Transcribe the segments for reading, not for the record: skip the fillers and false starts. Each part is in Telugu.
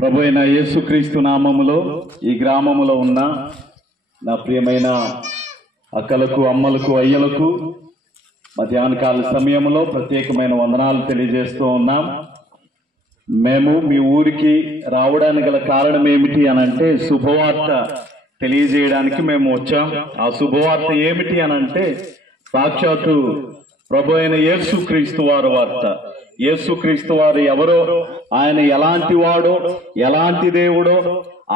ప్రభు అయిన యేసుక్రీస్తు నామములో ఈ గ్రామములో ఉన్న నా ప్రియమైన అక్కలకు, అమ్మలకు, అయ్యలకు మధ్యాహ్నకాల సమయంలో ప్రత్యేకమైన వందనాలు తెలియజేస్తూ ఉన్నాం. మేము మీ ఊరికి రావడానికి గల కారణం ఏమిటి అనంటే శుభవార్త తెలియజేయడానికి మేము వచ్చాం. ఆ శుభవార్త ఏమిటి అనంటే సాక్షాత్తు ప్రభు అయిన యేసుక్రీస్తు వారి వార్త. యేసుక్రీస్తు వారు ఎవరో, ఆయన ఎలాంటి వాడో, ఎలాంటి దేవుడో,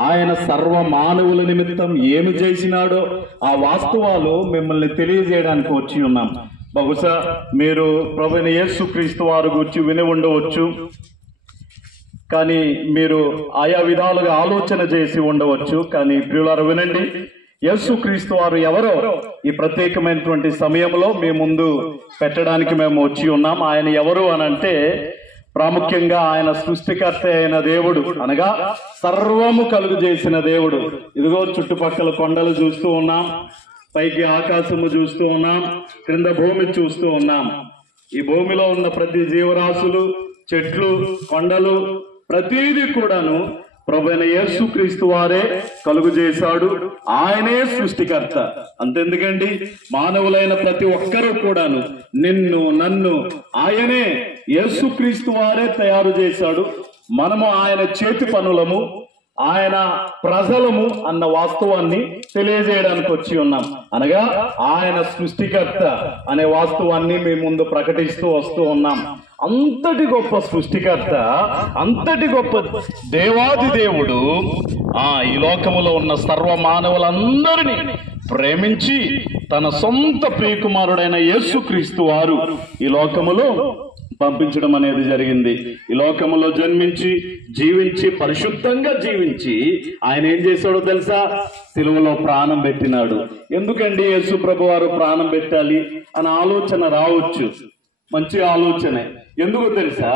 ఆయన సర్వ మానవుల నిమిత్తం ఏమి చేసినాడో ఆ వాస్తవాలు మిమ్మల్ని తెలియజేయడానికి వచ్చి ఉన్నాం. బహుశా మీరు ప్రభు అయిన యేసుక్రీస్తు వారి గురించి విని ఉండవచ్చు, కానీ మీరు ఆయా విధాలుగా ఆలోచన చేసి ఉండవచ్చు. కానీ ప్రియులారా వినండి, యేసుక్రీస్తు వారు ఎవరో ఈ ప్రత్యేకమైనటువంటి సమయంలో మీ ముందు పెట్టడానికి మేము వచ్చి ఉన్నాం. ఆయన ఎవరు అనంటే ప్రాముఖ్యంగా ఆయన సృష్టికర్త అయిన దేవుడు, అనగా సర్వము కలుగు చేసిన దేవుడు. ఇదిగో చుట్టుపక్కల కొండలు చూస్తూ ఉన్నాం, పైకి ఆకాశము చూస్తూ ఉన్నాం, క్రింద భూమి చూస్తూ ఉన్నాం. ఈ భూమిలో ఉన్న ప్రతి జీవరాశులు, చెట్లు, కొండలు, ప్రతిదీ కూడాను ప్రభు అయిన యేసుక్రీస్తు వారే కలుగు చేశాడు. ఆయనే సృష్టికర్త. అంతెందుకండి, మానవులైన ప్రతి ఒక్కరూ కూడాను, నిన్ను, నన్ను ఆయనే యేసుక్రీస్తు వారే తయారు చేశాడు. మనము ఆయన చేతి పనులము, ఆయన ప్రజలము అన్న వాస్తవాన్ని తెలియజేయడానికి వచ్చి ఉన్నాం. అనగా ఆయన సృష్టికర్త అనే వాస్తవాన్ని మీ ముందు ప్రకటిస్తూ వస్తూ ఉన్నాం. అంతటి గొప్ప సృష్టికర్త, అంతటి గొప్ప దేవాది దేవుడు ఈ లోకములో ఉన్న సర్వ మానవులందరినీ ప్రేమించి తన సొంత ప్రియకుమారుడైన యేసుక్రీస్తు వారు ఈ లోకములో పంపించడం అనేది జరిగింది. ఈ లోకములో జన్మించి, జీవించి, పరిశుద్ధంగా జీవించి ఆయన ఏం చేశాడో తెలుసా? సిలువలో ప్రాణం పెట్టినాడు. ఎందుకండి యేసు ప్రభు వారు ప్రాణం పెట్టాలి అన్న ఆలోచన రావచ్చు, మంచి ఆలోచనే. ఎందుకు తెలుసా?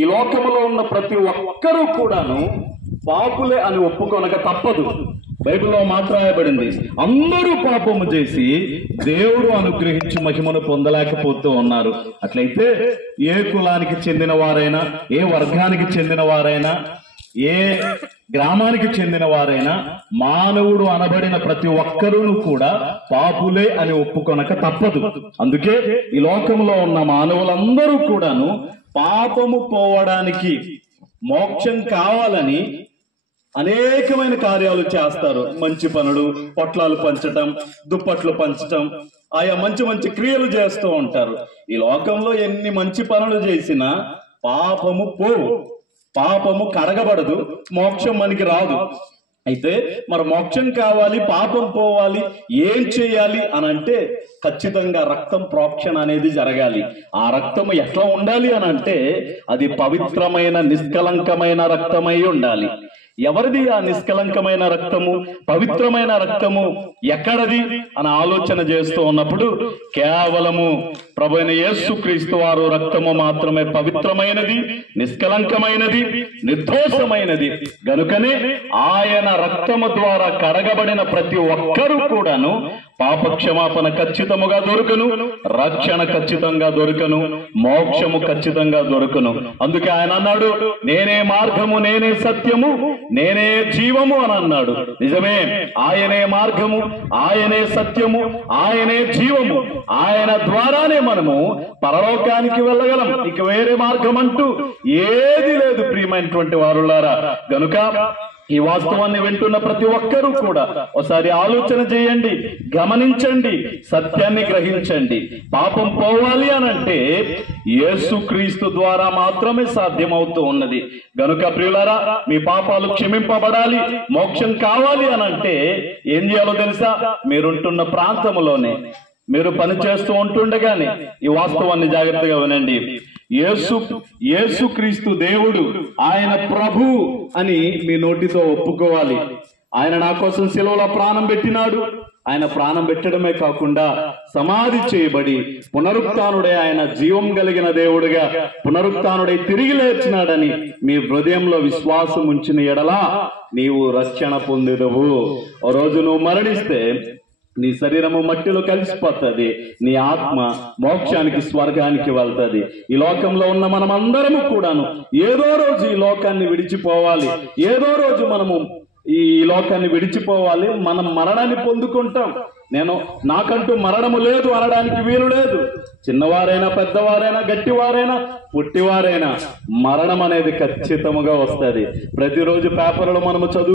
ఈ లోకములో ఉన్న ప్రతి ఒక్కరూ కూడాను పాపులే అని ఒప్పుకొనక తప్పదు. బైబిల్లో మాట్లాడబడింది, అందరూ పాపము చేసి దేవుడు అనుగ్రహించి మహిమను పొందలేకపోతూ ఉన్నారు. అట్లయితే ఏ కులానికి చెందిన వారైనా, ఏ వర్గానికి చెందిన వారైనా, ఏ గ్రామానికి చెందిన వారైనా, మానవుడు అనబడిన ప్రతి ఒక్కరూ కూడా పాపులే అని ఒప్పుకొనక తప్పదు. అందుకే ఈ లోకంలో ఉన్న మానవులందరూ కూడాను పాపము పోవడానికి, మోక్షం కావాలని అనేకమైన కార్యాలు చేస్తారు. మంచి పనులు, పొట్లాలు పంచటం, దుప్పట్లు పంచటం, ఆయా మంచి మంచి క్రియలు చేస్తూ ఉంటారు. ఈ లోకంలో ఎన్ని మంచి పనులు చేసినా పాపము పోవు, పాపము కడగబడదు, మోక్షం మనకి రాదు. అయితే మరి మోక్షం కావాలి, పాపం పోవాలి, ఏం చేయాలి అనంటే ఖచ్చితంగా రక్తం ప్రోక్షణ అనేది జరగాలి. ఆ రక్తము ఎట్లా ఉండాలి అనంటే అది పవిత్రమైన, నిష్కలంకమైన రక్తమై ఉండాలి. ఎవరిది ఆ నిష్కలంకమైన రక్తము, పవిత్రమైన రక్తము? ఎక్కడది అని ఆలోచన చేస్తూ ఉన్నప్పుడు కేవలము ప్రభు అయిన యేసుక్రీస్తు వారు రక్తము మాత్రమే పవిత్రమైనది, నిష్కలంకమైనది, నిర్దోషమైనది. గనుకనే ఆయన రక్తము ద్వారా కడగబడిన ప్రతి ఒక్కరూ కూడాను పాప క్షమాపణ ఖచ్చితముగా దొరుకును, రక్షణ ఖచ్చితంగా దొరుకును, మోక్షము ఖచ్చితంగా దొరుకును. అందుకే ఆయన అన్నాడు, నేనే మార్గము, నేనే సత్యము, నేనే జీవము అని అన్నాడు. నిజమే, ఆయనే మార్గము, ఆయనే సత్యము, ఆయనే జీవము. ఆయన ద్వారానే మనము పరలోకానికి వెళ్ళగలం. ఇక వేరే మార్గం అంటూ ఏది లేదు ప్రియమైనటువంటి వారులారా. గనుక ఈ వాస్తవాన్ని వింటున్న ప్రతి ఒక్కరూ కూడా ఒకసారి ఆలోచన చేయండి, గమనించండి, సత్యాన్ని గ్రహించండి. పాపం పోవాలి అనంటే యేసుక్రీస్తు ద్వారా మాత్రమే సాధ్యమవుతూ ఉన్నది. గనుక ప్రియులారా, మీ పాపాలు క్షమింపబడాలి, మోక్షం కావాలి అనంటే ఏం చేయాలో తెలుసా? మీరుంటున్న ప్రాంతంలోనే, మీరు పనిచేస్తూ ఉంటుండగానే ఈ వాస్తవాన్ని జాగ్రత్తగా వినండి. యేసుక్రీస్తు దేవుడు, ఆయన ప్రభు అని మీ నోటితో ఒప్పుకోవాలి. ఆయన నా కోసం సిలువలో ప్రాణం పెట్టినాడు. ఆయన ప్రాణం పెట్టడమే కాకుండా సమాధి చేయబడి పునరుత్థానుడై ఆయన జీవం కలిగిన దేవుడుగా పునరుత్థానుడై తిరిగి లేచినాడని మీ హృదయంలో విశ్వాసం ఉంచిన ఎడల నీవు రక్షణ పొందేదవు. ఓ రోజు నువ్వు మరణిస్తే నీ శరీరము మట్టిలో కలిసిపోతుంది, నీ ఆత్మ మోక్షానికి స్వర్గానికి వెళ్తుంది. ఈ లోకంలో ఉన్న మనం అందరము కూడాను ఏదో రోజు ఈ లోకాన్ని విడిచిపోవాలి, ఏదో రోజు మనము ఈ లోకాన్ని విడిచిపోవాలి, మనం మరణాన్ని పొందుకుంటాం. నాకంటూ మరణము లేదు అనడానికి వీలు లేదు. చిన్నవారైనా పెద్దవారైనా గట్టివారైనా పుట్టివారైనా మరణం అనేది ఖచ్చితంగా వస్తుంది. ప్రతిరోజు పేపర్లో మనము చదువు